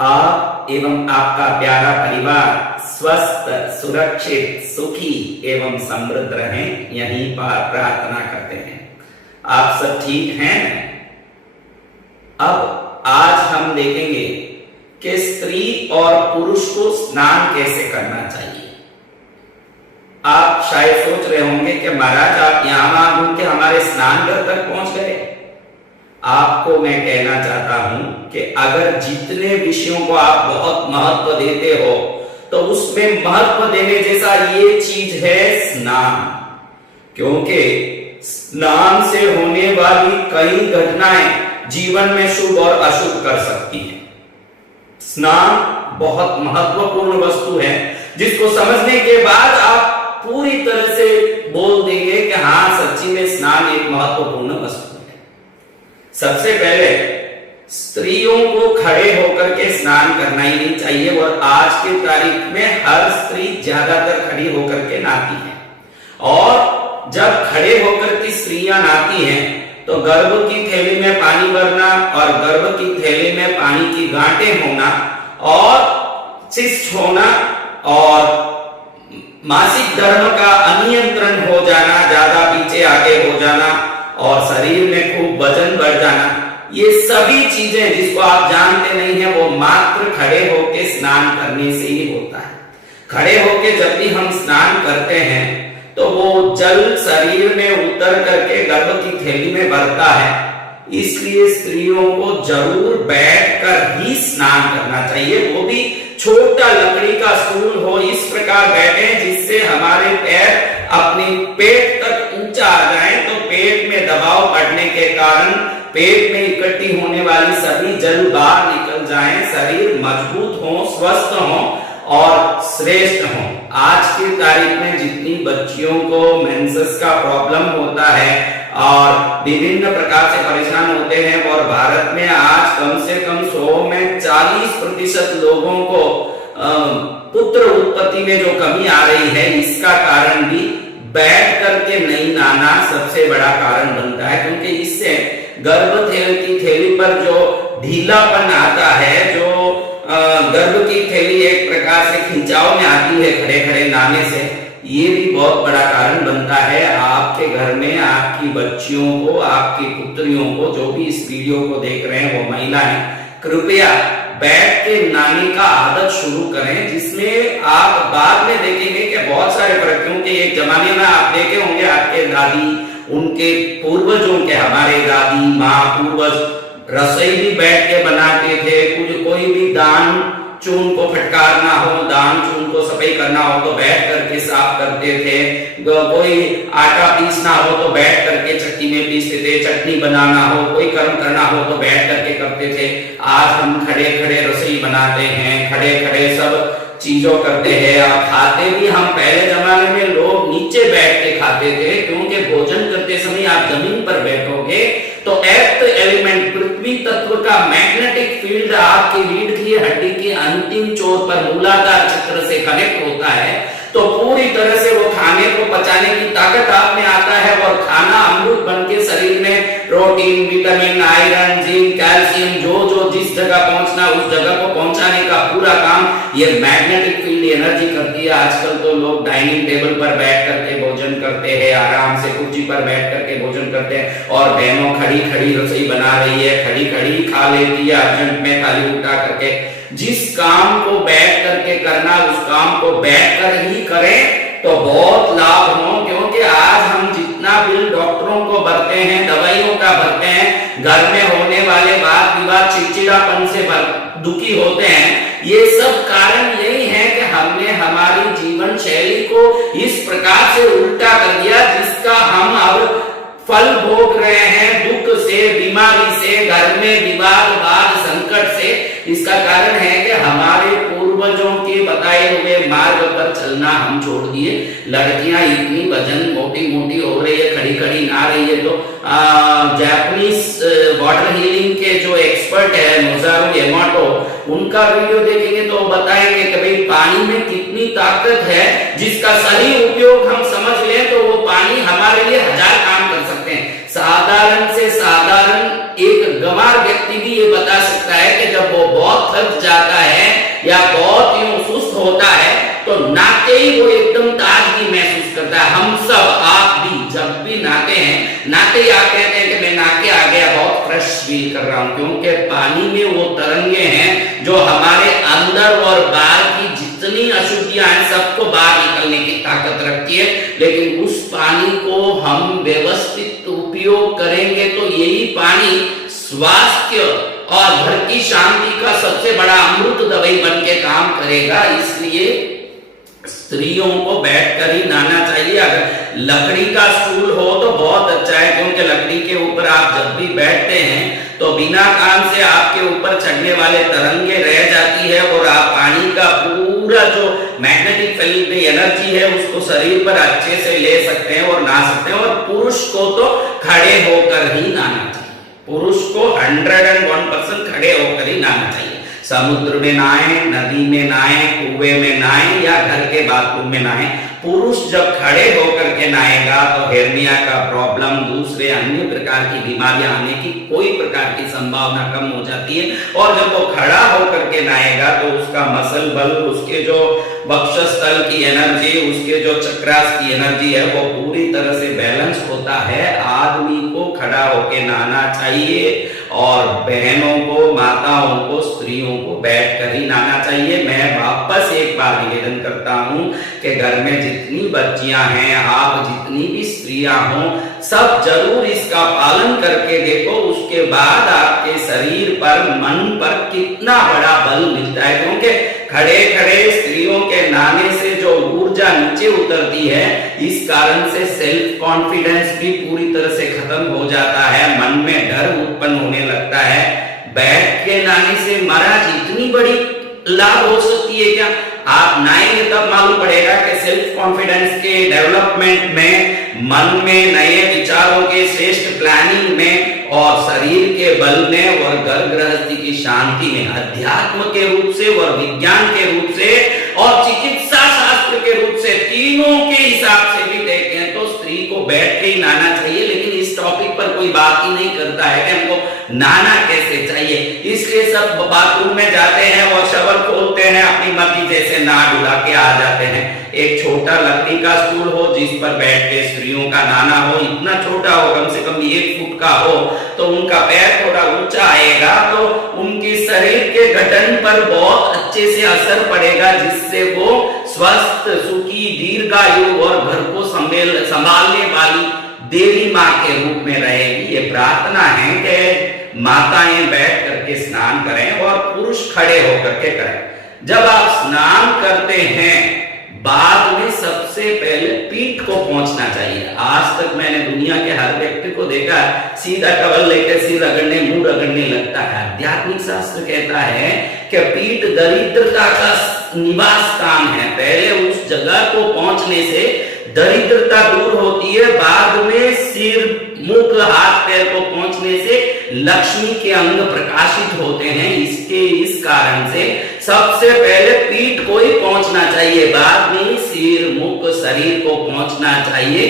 आप एवं आपका प्यारा परिवार स्वस्थ, सुरक्षित, सुखी एवं समृद्ध रहें, यहीं पर प्रार्थना करते हैं। आप सब ठीक हैं? अब आज हम देखेंगे कि स्त्री और पुरुष को स्नान कैसे करना चाहिए। आप शायद सोच रहे होंगे कि महाराज आप यहां घूम के हमारे स्नान घर तक पहुंच गए। आपको मैं कहना चाहता हूं कि अगर जितने विषयों को आप बहुत महत्व देते हो तो उसमें महत्व देने जैसा ये चीज है स्नान, क्योंकि स्नान से होने वाली कई घटनाएं जीवन में शुभ और अशुभ कर सकती हैं। स्नान बहुत महत्वपूर्ण वस्तु है जिसको समझने के बाद आप पूरी तरह से बोल देंगे कि हाँ सच्ची में स्नान एक महत्वपूर्ण वस्तु है। सबसे पहले स्त्रियों को खड़े होकर के स्नान करना ही नहीं चाहिए, और आज की तारीख में हर स्त्री ज्यादातर खड़ी होकर के नहाती है। और जब खड़े होकर की स्त्रियां नहाती हैं तो गर्भ की थैली में पानी भरना और गर्भ की थैली में पानी की गांठें होना और सिस्ट होना और मासिक धर्म का अनियंत्रण हो जाना, ज्यादा पीछे आगे हो जाना और शरीर में खूब वजन बढ़ जाना, ये सभी चीजें जिसको आप जानते नहीं है वो मात्र खड़े होके स्नान करने से ही होता है। खड़े होके जब भी हम स्नान करते हैं तो वो जल शरीर में उतर करके गर्भ की थैली में भरता है। इसलिए स्त्रियों को जरूर बैठकर ही स्नान करना चाहिए, वो भी छोटा लकड़ी का स्टूल हो, इस प्रकार बैठे जिससे हमारे पैर अपने पेट तक ऊंचा आ जाए, तो पेट में दबाव पड़ने के कारण पेट में इकट्ठी होने वाली सभी जल बाहर निकल जाएं, शरीर मजबूत हो, स्वस्थ हो और श्रेष्ठ हो। आज की तारीख में जितनी बच्चियों को मेंसेस का प्रॉब्लम होता है और विभिन्न प्रकार से परेशान होते हैं, और भारत में आज कम से कम 100 में 40% लोगों को पुत्र उत्पत्ति में जो कमी आ रही है, इसका कारण भी बैठ करके नहीं नहाना सबसे बड़ा कारण बनता है। क्योंकि इससे गर्भ की थैली पर जो ढीलापन आता है, जो गर्भ की थैली एक प्रकार से खिंचाव में आती है खड़े खड़े नहाने से, ये भी बहुत बड़ा कारण बनता है। आपके घर में आपकी बच्चियों को, आपकी पुत्रियों को, जो भी इस वीडियो को देख रहे हैं वो महिलाएं, कृपया बैठ के नहाने का आदत शुरू करें, जिसमें आप बाद में देखेंगे कि बहुत सारे फर्क। क्योंकि एक जमाने में आप देखे होंगे आपके दादी, उनके पूर्वजों के, हमारे दादी माँ पूर्वज रसोई भी बैठ के बनाते थे। कोई भी दान चून को फटकारना हो, दान चून को सफाई करना हो तो बैठ करके साफ करते थे। कोई आटा पीसना हो तो बैठ करके चक्की में पीसते थे, चटनी बनाना हो, कोई कर्म करना हो तो बैठ करके करते थे। आज हम खड़े खड़े रसोई बनाते हैं, खड़े खड़े सब चीजों करते हैं। और खाते भी हम पहले जमाने में लोग नीचे बैठ के खाते थे, क्योंकि भोजन करते समय आप जमीन पर बैठोगे तो अर्थ एलिमेंट, पृथ्वी तत्व का मैग्नेटिक फील्ड आपकी रीढ़ की हड्डी के अंतिम छोर पर मूलाधार चक्र से कनेक्ट होता है, तो पूरी तरह से वो खाने को पचाने की ताकत आप में आता है और खाना अमृत बन के शरीर में protein, vitamin, iron, zinc, calcium जो जिस जगह पहुंचना उस जगह को पहुंचाने का पूरा काम ये मैग्नेटिक फील्ड एनर्जी करती है। आजकल तो लोग डाइनिंग टेबल पर बैठ करके भोजन करते हैं, आराम से कुर्सी पर बैठ करके भोजन करते हैं, और बहनों खड़ी खड़ी रसोई बना रही है, खड़ी खड़ी खा लेती है अर्जेंट में थाली उठा करके। जिस काम को बैठ करके करना उस काम को बैठ कर ही करें तो बहुत लाभ हो। क्योंकि आज हम जितना बिल डॉक्टरों को भरते हैं, दवाइयों का भरते हैं, घर में होने वाले वाद विवाद, चिड़चिड़ापन से दुखी होते हैं, ये सब कारण यही है कि हमने हमारी जीवन शैली को इस प्रकार से उल्टा कर दिया, जिसका हम अब फल भोग रहे हैं, दुख से, बीमारी से, घर में विवाद वाद संकट से। इसका कारण है कि हमारे पूर्वजों के बताए हुए मार्ग पर चलना हम छोड़ दिए। लड़कियां इतनी वजन मोटी मोटी हो रही है, खड़ी खड़ी नहा रही है, तो जापानीज वाटर हीलिंग के जो एक्सपर्ट है नोजारू एमोटो, उनका वीडियो देखेंगे तो बताएंगे कि भाई पानी में कितनी ताकत है, जिसका सही उपयोग हम समझ लें तो वो पानी हमारे लिए 1000 काम कर सकते हैं। साधारण से साधारण एक गंवार व्यक्ति भी ये बता सकता है कि जब वो बहुत थक जाता है या बहुत यूं सुस्त होता है तो नहाते ही वो एकदम ताजगी महसूस करता है। हम सब, आप भी जब भी नहाते हैं, नहाते ही आप कहते हैं कि मैं नहा के आ गया, बहुत फ्रेश फील कर रहा हूं, क्योंकि पानी में वो तरंगे हैं जो हमारे अंदर और बाहर की जितनी अशुद्धियां हैं सबको बाहर निकलने की ताकत रखती है। लेकिन उस पानी को हम व्यवस्थित उपयोग करेंगे तो यही पानी स्वास्थ्य और घर की शांति का सबसे बड़ा अमृत दवाई बन के काम करेगा। इसलिए स्त्रियों को बैठकर ही नहाना चाहिए। अगर लकड़ी का स्टूल हो तो बहुत अच्छा है, क्योंकि लकड़ी के ऊपर आप जब भी बैठते हैं तो बिना काम से आपके ऊपर चढ़ने वाले तरंगे रह जाती है और आप पानी का पूरा जो मैग्नेटिक फील्ड एनर्जी है उसको शरीर पर अच्छे से ले सकते हैं और नहा सकते हैं। और पुरुष को तो खड़े होकर ही नहाना चाहिए, पुरुष को 101% खड़े होकर ही नहाना चाहिए। समुद्र में नहाए, नदी में नहाए, कुएं में नहाए या घर के बाथरूम में नहाए, पुरुष जब खड़े होकर के नहाएगा तो हेर्निया का प्रॉब्लम, दूसरे अन्य प्रकार की बीमारियां आने की कोई प्रकार की संभावना कम हो जाती है। और जब वो खड़ा होकर के नहाएगा तो उसका मसल बल, उसके जो वक्षस्थल की एनर्जी, उसके जो चक्रास की एनर्जी है वो पूरी तरह से बैलेंस होता है। आदमी को खड़ा होकर नहाना चाहिए और बहनों को, माताओं को, स्त्रियों को बैठकर ही नहाना चाहिए। मैं वापस एक बार निवेदन करता हूं कि घर में जितनी बच्चियां हैं, आप जितनी भी स्त्रियां हो, सब जरूर इसका पालन करके देखो। उसके बाद आपके शरीर पर, मन पर कितना बड़ा बल मिलता है, क्योंकि खड़े खड़े स्त्रियों के नहाने से जो ऊर्जा नीचे उतरती है, इस कारण से सेल्फ कॉन्फिडेंस भी पूरी तरह से खत्म हो जाता है, मन में डर उत्पन्न होने लगता है। बैठ के नहाने से महाराज इतनी बड़ी लाभ हो सकती है क्या? आप नहाएंगे तब मालूम पड़ेगा कि सेल्फ कॉन्फिडेंस के डेवलपमेंट में, मन में नए विचारों के श्रेष्ठ प्लानिंग में और शरीर के बल में और घर गृहस्थी की शांति में, अध्यात्म के रूप से और विज्ञान के रूप से और चिकित्सा शास्त्र के रूप से, तीनों के हिसाब से भी देखें तो स्त्री को बैठ के ही नहाना चाहिए। लेकिन इस टॉपिक पर कोई बात ही नहीं करता है कि हमको नहाना कैसे चाहिए। इसलिए सब बाथरूम में जाते हैं और शवर खोलते हैं, अपनी मर्जी जैसे नहा डुला के आ जाते हैं। एक छोटा लकड़ी का स्टूल हो जिस पर बैठ के स्त्रियों का नहाना हो, इतना छोटा हो, कम से कम 1 फुट का हो, तो उनका पैर थोड़ा ऊंचा आएगा तो उनकी शरीर के गठन पर बहुत अच्छे से असर पड़ेगा, जिससे वो स्वस्थ, सुखी, दीर्घायु और घर को संभालने वाली देवी माँ के रूप में रहेगी। ये प्रार्थना है कि माताएं बैठ करके स्नान करें और पुरुष खड़े होकर के करें। जब आप स्नान करते हैं, बाद में सबसे पहले पीठ को पहुंचना चाहिए। आज तक मैंने दुनिया के हर व्यक्ति को देखा सीधा टवल लेकर सिर रगड़ने, मुंह रगड़ने लगता है। आध्यात्मिक शास्त्र कहता है कि पीठ दरिद्रता का निवास स्थान है। पहले उस जगह को पहुंचने से दरिद्रता दूर होती है, बाद में सिर, मुख, हाथ, पैर को पहुंचने से लक्ष्मी के अंग प्रकाशित होते हैं। इस कारण से सबसे पहले पीठ को ही पहुंचना चाहिए, बाद में सिर, मुख, शरीर को पहुंचना चाहिए।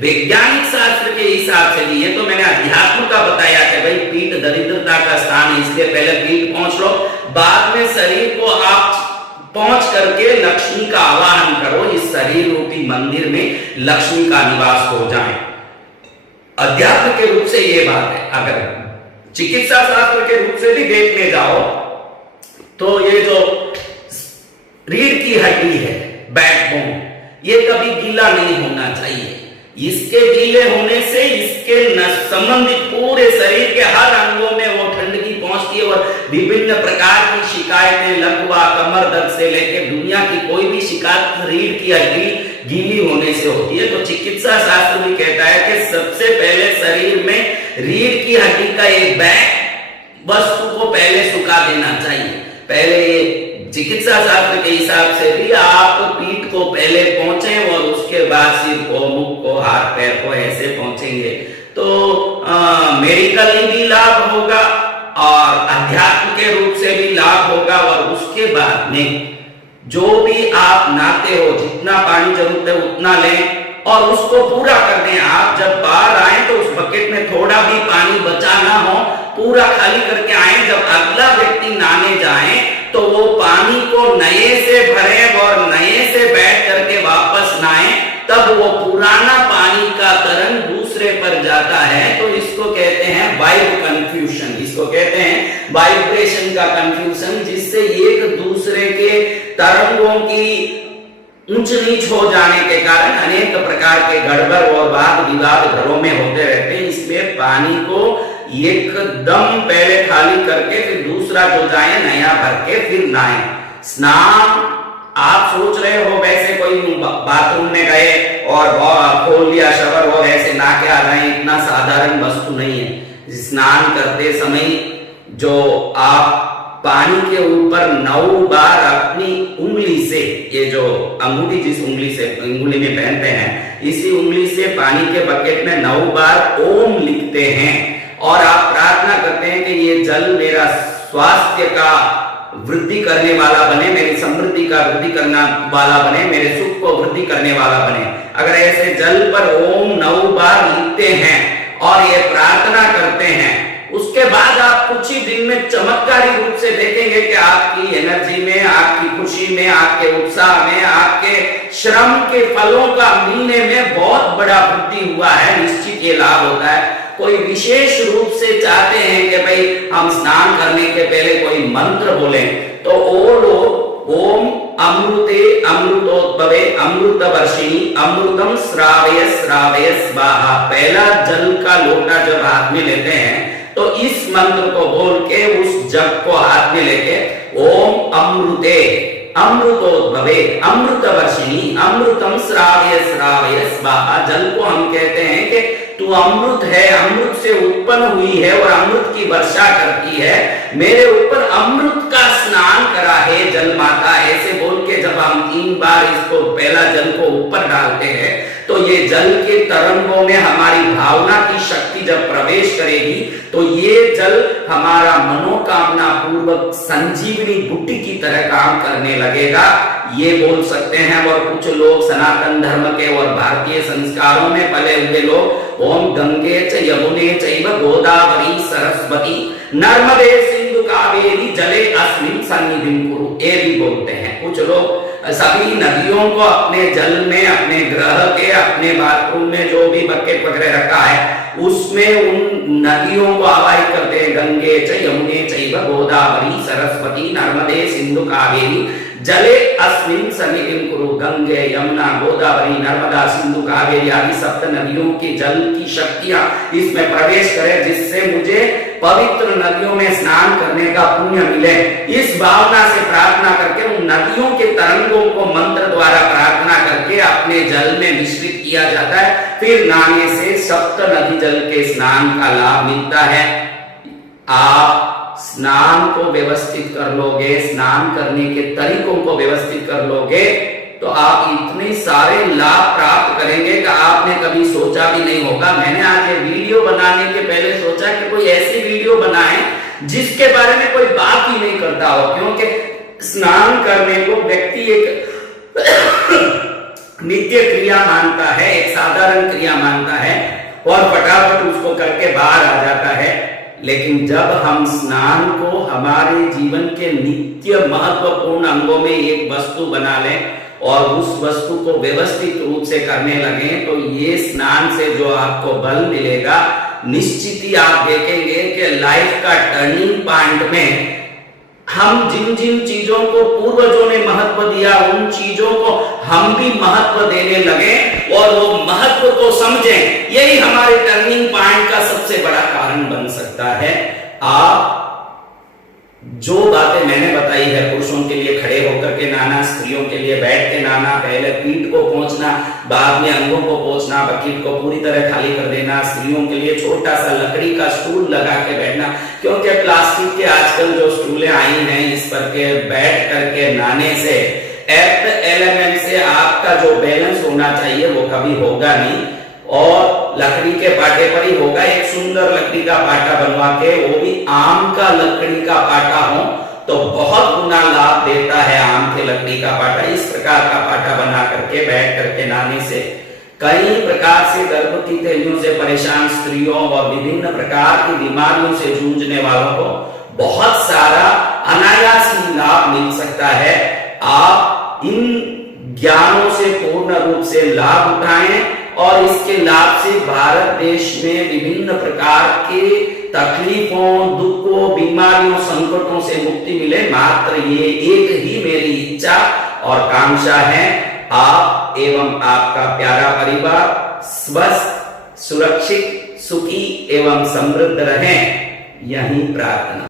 वैज्ञानिक शास्त्र के हिसाब से भी, ये तो मैंने अध्यात्म का बताया कि भाई पीठ दरिद्रता का स्थान है, इसलिए पहले पीठ पहुंच लो, बाद में शरीर को आप पहुंच करके लक्ष्मी का आवाहन करो। इस शरीर रूपी मंदिर में लक्ष्मी का निवास हो जाए। अध्यात्म के रूप से ये बात है। अगर चिकित्सा शास्त्र के रूप से भी देखने जाओ तो ये जो रीढ़ की हड्डी है, बैकबोन, ये कभी गीला नहीं होना चाहिए। इसके गीले होने से इसके संबंधित पूरे शरीर के हर अंगों में वो ठंडकी पहुंचती है और विभिन्न प्रकार की शिकायतें, लकवा, कमर दर्द से लेकर दुनिया की कोई भी शिकायत रीढ़ की हड्डी गीली होने से होती है। तो चिकित्सा शास्त्र भी कहता है कि सबसे पहले शरीर में रीढ़ की हड्डी का एक बैग वस्तु को पहले सुखा देना चाहिए। पहले चिकित्सा शास्त्र के हिसाब से भी आप पीठ को पहले पहुंचे और उसके बाद सिर को, मुख को, हाथ पैर को ऐसे पहुंचेंगे तो मेडिकली भी लाभ होगा और अध्यात्म के रूप से भी लाभ होगा। और उसके बाद में जो भी आप नहाते हो, जितना पानी जरूरत है उतना लें और उसको पूरा कर दें। आप जब बाहर आए तो उस बकेट में थोड़ा भी पानी बचा ना हो, पूरा खाली करके आए। जब अगला व्यक्ति नहाने जाए तो वो पानी को नए से भरे और नए से बैठ करके वापस नहाए, तब वो पुराना पानी का तरंग दूसरे पर जाता है। तो इसको कहते हैं वाइब कंफ्यूजन, इसको कहते हैं वाइब्रेशन का कंफ्यूजन, जिससे एक दूसरे के तरंगों की ऊंच नीच हो जाने के कारण अनेक प्रकार के गड़बड़ और वाद विवाद घरों में होते रहते हैं। इसलिए पानी को एकदम पहले खाली करके फिर दूसरा जो जाए नया भर के फिर नहाए। स्नान आप सोच रहे हो वैसे कोई बाथरूम में गए और खोल लिया शवर और ऐसे नहा के आ रहे हैं, इतना साधारण वस्तु नहीं है। स्नान करते समय जो आप पानी के ऊपर 9 बार अपनी उंगली से, ये जो अंगूठी जिस उंगली से उंगली में पहनते हैं, इसी उंगली से पानी के बकेट में 9 बार ओम लिखते हैं और आप प्रार्थना करते हैं कि ये जल मेरा स्वास्थ्य का वृद्धि करने वाला बने, मेरी समृद्धि का वृद्धि करने वाला बने, मेरे सुख को वृद्धि करने वाला बने। अगर ऐसे जल पर ओम 9 बार लिखते हैं और ये प्रार्थना करते हैं, उसके बाद आप कुछ ही दिन में चमत्कारी रूप से देखेंगे कि आपकी एनर्जी में, आपकी खुशी में, आपके उत्साह में, आपके श्रम के फलों का मिलने में बहुत बड़ा वृद्धि हुआ है। निश्चित ये लाभ होता है। कोई विशेष रूप से चाहते हैं कि भाई हम स्नान करने के पहले कोई मंत्र बोलें, तो वो लोग ओम अमृते अमृतोद्भवे अमृतवर्षिणी अमृतम श्रावय श्रावय स्वाहा, पहला जल का लोटा जब हाथ में लेते हैं तो इस मंत्र को बोल के उस जग को हाथ में लेके ओम अमृते अमृतोद्भवे अमृतवर्षिणी अमृतम श्रावय श्रावय स्वाहा, जल को हम कहते हैं कि तू अमृत है, अमृत से उत्पन्न हुई है और अमृत की वर्षा करती है, मेरे ऊपर अमृत का स्नान करा है जल माता। ऐसे बोल के जब हम 3 बार इसको पहला जल को ऊपर डालते हैं तो ये जल के तरंगों में हमारी भावना की शक्ति जब प्रवेश करेगी तो ये जल हमारा मनोकामना पूर्वक संजीवनी बूटी की तरह काम करने लगेगा, ये बोल सकते हैं। और कुछ लोग सनातन धर्म के और भारतीय संस्कारों में पले हुए लोग ओम गंगे च यमुने चैव गोदावरी सरस्वती नर्मदे सिंधु कावेरी जले अस्मिन् सन्निधिं कुरु, ये भी बोलते हैं। कुछ लोग सभी नदियों को अपने जल में, अपने ग्रह के, अपने बाथरूम में जो भी बकेट वगैरह रखा है उसमें उन नदियों को आवाहित करते हैं। गंगे च यमुने चैव गोदावरी सरस्वती नर्मदे सिंधु कावेरी जले अस्मिन् सन्निधिं कुरु, गंगे यमुना गोदावरी नर्मदा सिंधु कावेरी आदि सप्त नदियों की जल की शक्तियां इसमें प्रवेश करें, जिससे मुझे पवित्र नदियों में स्नान करने का पुण्य मिले। इस भावना से प्रार्थना करके उन नदियों के तरंगों को मंत्र द्वारा प्रार्थना करके अपने जल में मिश्रित किया जाता है। फिर नहाने से सप्त नदी जल के स्नान का लाभ मिलता है। आप स्नान को व्यवस्थित कर लोगे, स्नान करने के तरीकों को व्यवस्थित कर लोगे तो आप इतने सारे लाभ प्राप्त करेंगे कि आपने कभी सोचा भी नहीं होगा। मैंने आज ये वीडियो बनाने के पहले सोचा कि कोई ऐसी वीडियो बनाएं जिसके बारे में कोई बात ही नहीं करता हो, क्योंकि स्नान करने को व्यक्ति एक नित्य क्रिया मानता है, एक साधारण क्रिया मानता है और फटाफट उसको करके बाहर आ जाता है। लेकिन जब हम स्नान को हमारे जीवन के नित्य महत्वपूर्ण अंगों में एक वस्तु बना लें और उस वस्तु को व्यवस्थित रूप से करने लगे तो ये स्नान से जो आपको बल मिलेगा, निश्चित ही आप देखेंगे कि लाइफ का टर्निंग पॉइंट में हम जिन जिन चीजों को पूर्वजों ने महत्व दिया उन चीजों को हम भी महत्व देने लगे और वो महत्व को समझें। यही हमारे टर्निंग पॉइंट का सबसे बड़ा कारण बन सकता है। आप जो बातें मैंने बताई है, पुरुषों के लिए खड़े होकर के नहाना, स्त्रियों के लिए बैठ के नहाना, पहले पीठ को पोंछना, बाद में अंगों को पोंछना, बकेट को पूरी तरह खाली कर देना, स्त्रियों के लिए छोटा सा लकड़ी का स्टूल लगा के बैठना, क्योंकि प्लास्टिक के आजकल जो स्टूलें आई हैं इस पर के बैठ करके नहाने से एर्थ एलिमेंट से आपका जो बैलेंस होना चाहिए वो कभी होगा नहीं और लकड़ी के पाटे पर ही होगा। एक सुंदर लकड़ी का पाटा बनवा के, वो भी आम का लकड़ी का पाटा हो तो बहुत गुना लाभ देता है आम के लकड़ी का पाटा। इस प्रकार का पाटा बना करके बैठ करके नहाने से कई प्रकार से गर्भवती थैलियों से परेशान स्त्रियों और विभिन्न प्रकार की बीमारियों से जूझने वालों को बहुत सारा अनायास ही लाभ मिल सकता है। आप इन ज्ञानों से पूर्ण रूप से लाभ उठाएं और इसके लाभ से भारत देश में विभिन्न प्रकार के तकलीफों, दुखों, बीमारियों, संकटों से मुक्ति मिले। मात्र ये एक ही मेरी इच्छा और कांक्षा है। आप एवं आपका प्यारा परिवार स्वस्थ, सुरक्षित, सुखी एवं समृद्ध रहें, यही प्रार्थना।